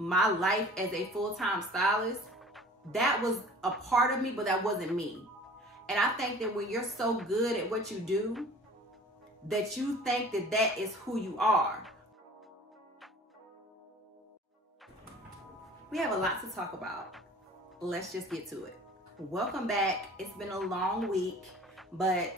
my life as a full-time stylist, that was a part of me, but that wasn't me. And I think that when you're so good at what you do, that you think that that is who you are. We have a lot to talk about. Let's just get to it. Welcome back. It's been a long week, but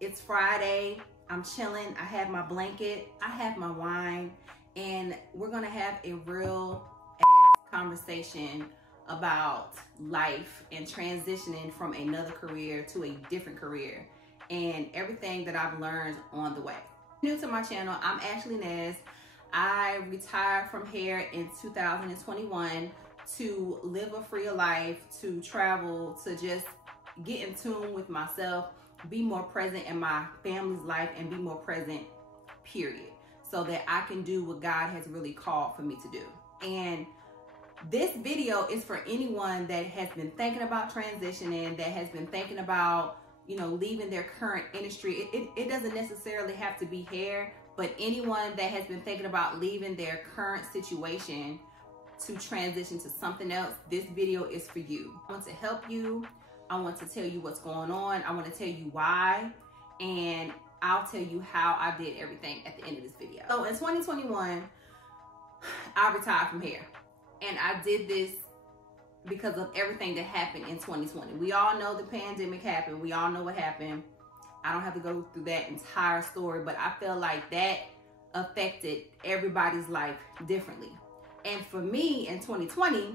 it's Friday. I'm chilling. I have my blanket. I have my wine, and we're gonna have a real ass conversation about life and transitioning from another career to a different career and everything that I've learned on the way. New to my channel, I'm Ashley Nez. I retired from hair in 2021 to live a freer life, to travel, to just get in tune with myself, be more present in my family's life, and be more present, period, so that I can do what God has really called for me to do. And this video is for anyone that has been thinking about transitioning, that has been thinking about, you know, leaving their current industry. It doesn't necessarily have to be hair, but anyone that has been thinking about leaving their current situation to transition to something else, this video is for you. I want to help you. I want to tell you what's going on. I want to tell you why, and I'll tell you how I did everything at the end of this video. So in 2021, I retired from hair. And I did this because of everything that happened in 2020. We all know the pandemic happened. We all know what happened. I don't have to go through that entire story, but I feel like that affected everybody's life differently. And for me in 2020,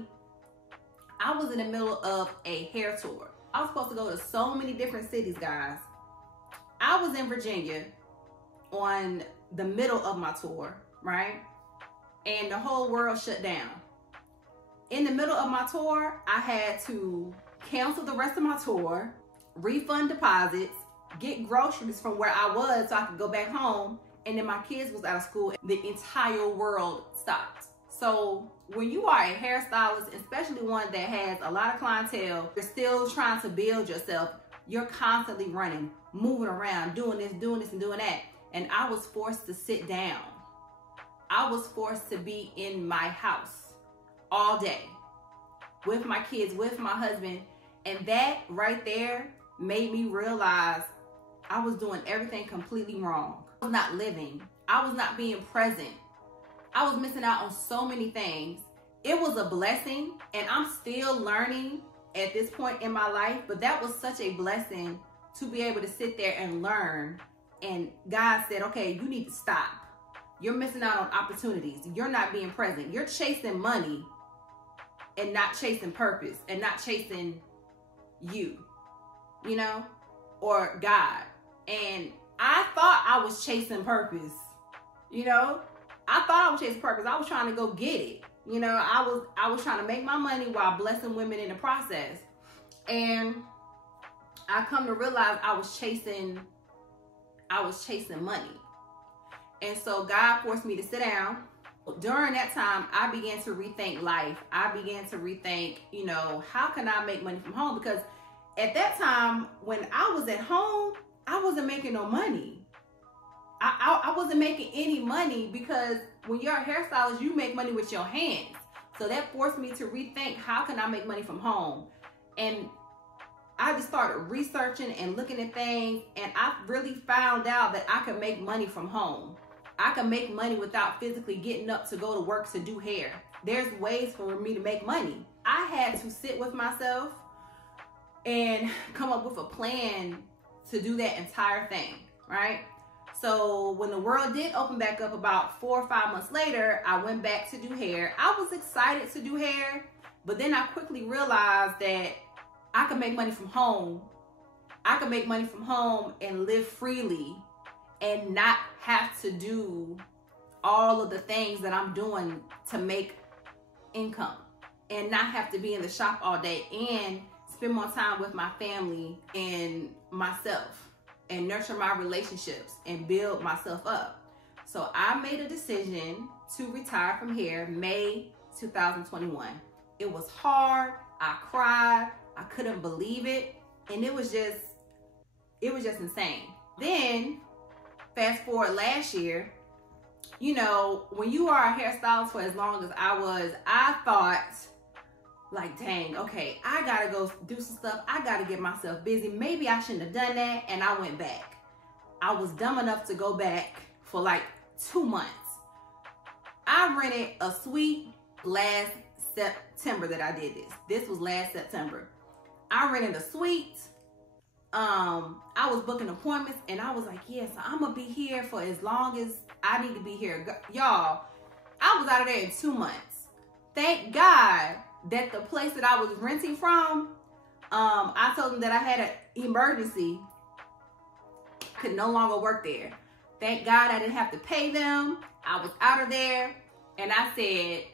I was in the middle of a hair tour. I was supposed to go to so many different cities, guys. I was in Virginia on the middle of my tour, right? And the whole world shut down. In the middle of my tour, I had to cancel the rest of my tour, refund deposits, get groceries from where I was so I could go back home, and then my kids was out of school. The entire world stopped. So when you are a hairstylist, especially one that has a lot of clientele, you're still trying to build yourself. You're constantly running, moving around, doing this, and doing that. And I was forced to sit down. I was forced to be in my house all day with my kids, with my husband. And that right there made me realize I was doing everything completely wrong. I was not living. I was not being present. I was missing out on so many things. It was a blessing, and I'm still learning at this point in my life, but that was such a blessing to be able to sit there and learn. And God said, okay, you need to stop. You're missing out on opportunities. You're not being present. You're chasing money and not chasing purpose, and not chasing you know, or God. And I thought I was chasing purpose, you know? I thought I was chasing purpose. I was trying to go get it. You know, I was trying to make my money while blessing women in the process. And I come to realize I was chasing money. And so God forced me to sit down. During that time, I began to rethink life. I began to rethink, you know, how can I make money from home? Because at that time, when I was at home, I wasn't making no money. I wasn't making any money, because when you're a hairstylist, you make money with your hands. So that forced me to rethink, how can I make money from home? And I just started researching and looking at things, and I really found out that I could make money from home. I can make money without physically getting up to go to work to do hair. There's ways for me to make money. I had to sit with myself and come up with a plan to do that entire thing, right? So when the world did open back up about 4 or 5 months later, I went back to do hair. I was excited to do hair, but then I quickly realized that I could make money from home. I could make money from home and live freely and not have to do all of the things that I'm doing to make income, and not have to be in the shop all day, and spend more time with my family and myself, and nurture my relationships and build myself up. So I made a decision to retire from hair May 2021. It was hard. I cried. I couldn't believe it. And it was just insane. Then fast forward last year, you know, when you are a hairstylist for as long as I was, I thought, like, dang, okay, I gotta go do some stuff. I gotta get myself busy. Maybe I shouldn't have done that. And I went back. I was dumb enough to go back for like 2 months. I rented a suite last September that I did this. This was last September. I rented a suite. I was booking appointments and I was like, yes, I'm gonna be here for as long as I need to be here. Y'all, I was out of there in 2 months. Thank God that the place that I was renting from, I told them that I had an emergency. I could no longer work there. Thank God I didn't have to pay them. I was out of there. And I said,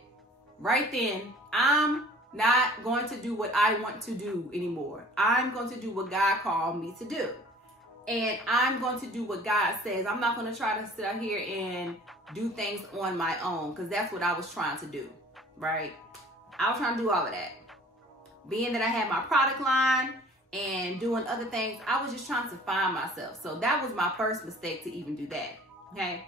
right then, I'm not going to do what I want to do anymore. I'm going to do what God called me to do. And I'm going to do what God says. I'm not going to try to sit out here and do things on my own, because that's what I was trying to do, right? I was trying to do all of that. Being that I had my product line and doing other things, I was just trying to find myself. So that was my first mistake to even do that, okay?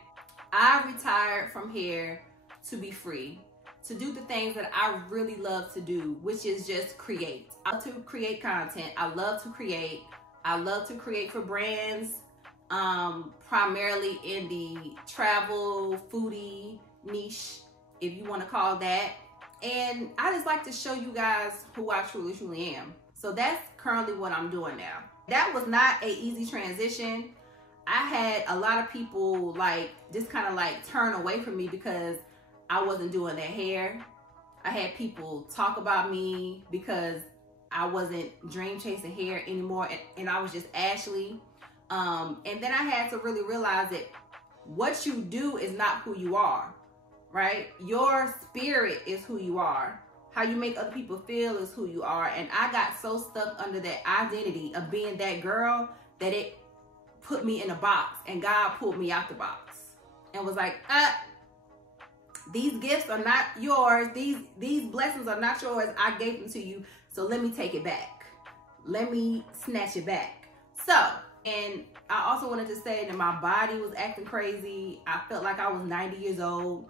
I retired from hair to be free, to do the things that I really love to do, which is just create. I love to create content. I love to create. I love to create for brands, primarily in the travel, foodie niche, if you want to call that. And I just like to show you guys who I truly am. So that's currently what I'm doing now. That was not an easy transition. I had a lot of people like just kind of like turn away from me because I wasn't doing their hair. I had people talk about me because I wasn't dream chasing hair anymore, and I was just Ashley. And then I had to really realize that what you do is not who you are, right? Your spirit is who you are. How you make other people feel is who you are. And I got so stuck under that identity of being that girl that it put me in a box, and God pulled me out the box and was like, these gifts are not yours. These blessings are not yours. I gave them to you. So let me take it back. Let me snatch it back. So, and I also wanted to say that my body was acting crazy. I felt like I was 90 years old.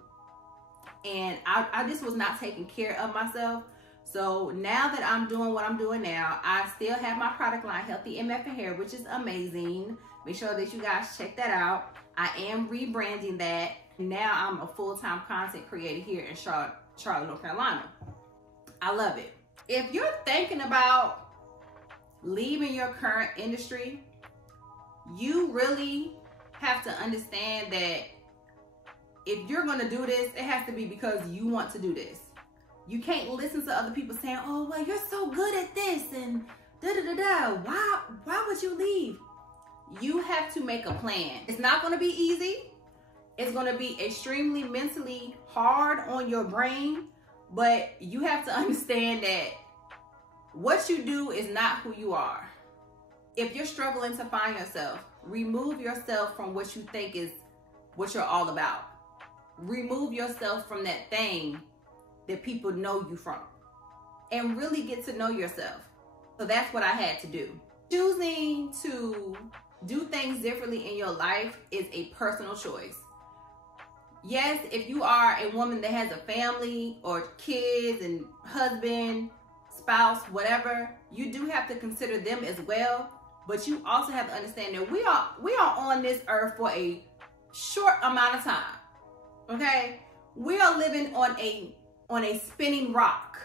And I just was not taking care of myself. So now that I'm doing what I'm doing now, I still have my product line, Healthy MF Hair, which is amazing. Make sure that you guys check that out. I am rebranding that. Now I'm a full-time content creator here in Charlotte, North Carolina. I love it. If you're thinking about leaving your current industry, you really have to understand that if you're going to do this, it has to be because you want to do this. You can't listen to other people saying, oh, well, you're so good at this and da-da-da-da. Why would you leave? You have to make a plan. It's not going to be easy. It's going to be extremely mentally hard on your brain, but you have to understand that what you do is not who you are. If you're struggling to find yourself, remove yourself from what you think is what you're all about. Remove yourself from that thing that people know you from and really get to know yourself. So that's what I had to do. Choosing to do things differently in your life is a personal choice. Yes, if you are a woman that has a family or kids and husband, spouse, whatever, you do have to consider them as well. But you also have to understand that we are on this earth for a short amount of time. Okay? We are living on a spinning rock,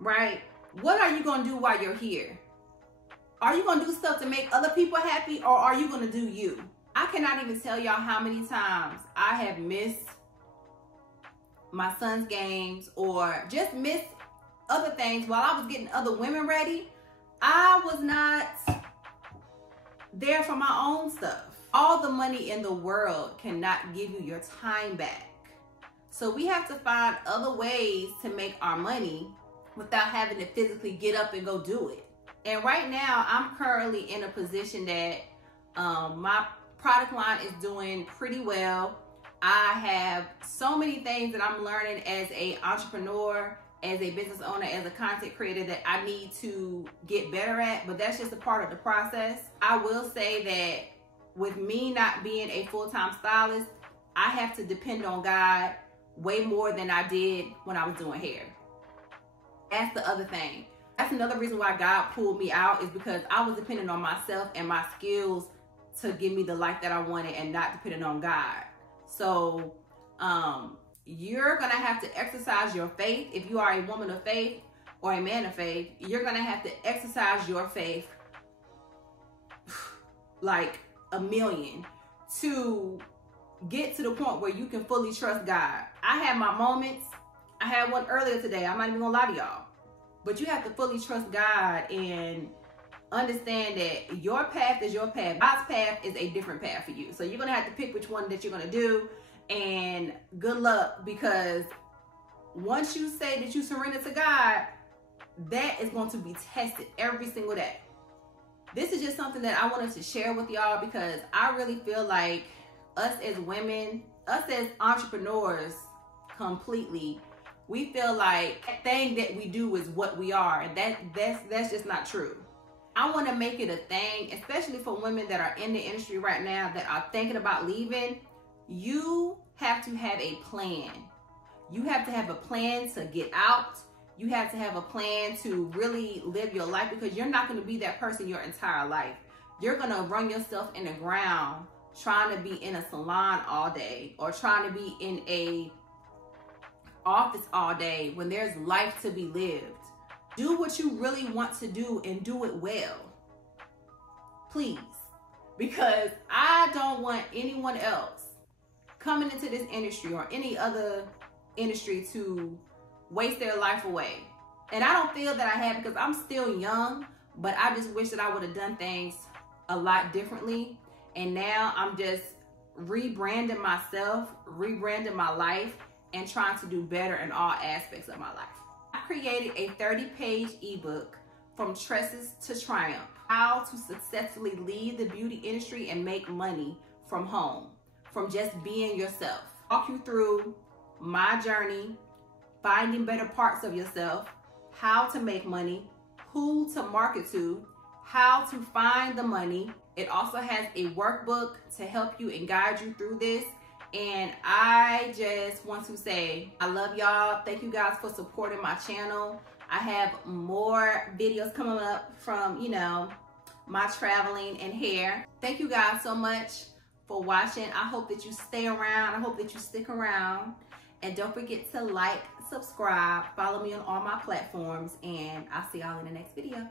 right? What are you going to do while you're here? Are you going to do stuff to make other people happy, or are you going to do you? I cannot even tell y'all how many times I have missed my son's games or just missed other things while I was getting other women ready. I was not there for my own stuff. All the money in the world cannot give you your time back. So we have to find other ways to make our money without having to physically get up and go do it. And right now, I'm currently in a position that my product line is doing pretty well. I have so many things that I'm learning as an entrepreneur, as a business owner, as a content creator that I need to get better at, but that's just a part of the process. I will say that with me not being a full-time stylist, I have to depend on God way more than I did when I was doing hair. That's the other thing. That's another reason why God pulled me out, is because I was depending on myself and my skills to give me the life that I wanted and not depending on God. So you're going to have to exercise your faith. If you are a woman of faith or a man of faith, you're going to have to exercise your faith like a million to get to the point where you can fully trust God. I had my moments. I had one earlier today. I'm not even gonna lie to y'all. But you have to fully trust God and understand that your path is your path. God's path is a different path for you. So you're gonna have to pick which one that you're gonna do. And good luck, because once you say that you surrender to God, that is going to be tested every single day. This is just something that I wanted to share with y'all, because I really feel like us as women, us as entrepreneurs completely, we feel like that thing that we do is what we are, and that's just not true. I want to make it a thing, especially for women that are in the industry right now that are thinking about leaving. You have to have a plan. You have to have a plan to get out. You have to have a plan to really live your life, because you're not going to be that person your entire life. You're going to run yourself in the ground trying to be in a salon all day, or trying to be in a office all day, when there's life to be lived. Do what you really want to do and do it well, please, because I don't want anyone else coming into this industry or any other industry to waste their life away. And I don't feel that I have, because I'm still young, but I just wish that I would have done things a lot differently. And now I'm just rebranding myself, rebranding my life, and trying to do better in all aspects of my life. I created a 30-page ebook, From Tresses to Triumph: How to Successfully Leave the Beauty Industry and Make Money from Home, from just being yourself. Walk you through my journey, finding better parts of yourself, how to make money, who to market to, how to find the money. It also has a workbook to help you and guide you through this. And I just want to say, I love y'all. Thank you guys for supporting my channel. I have more videos coming up from, you know, my traveling and hair. Thank you guys so much for watching. I hope that you stay around. I hope that you stick around. And don't forget to like, subscribe, follow me on all my platforms, and I'll see y'all in the next video. Peace.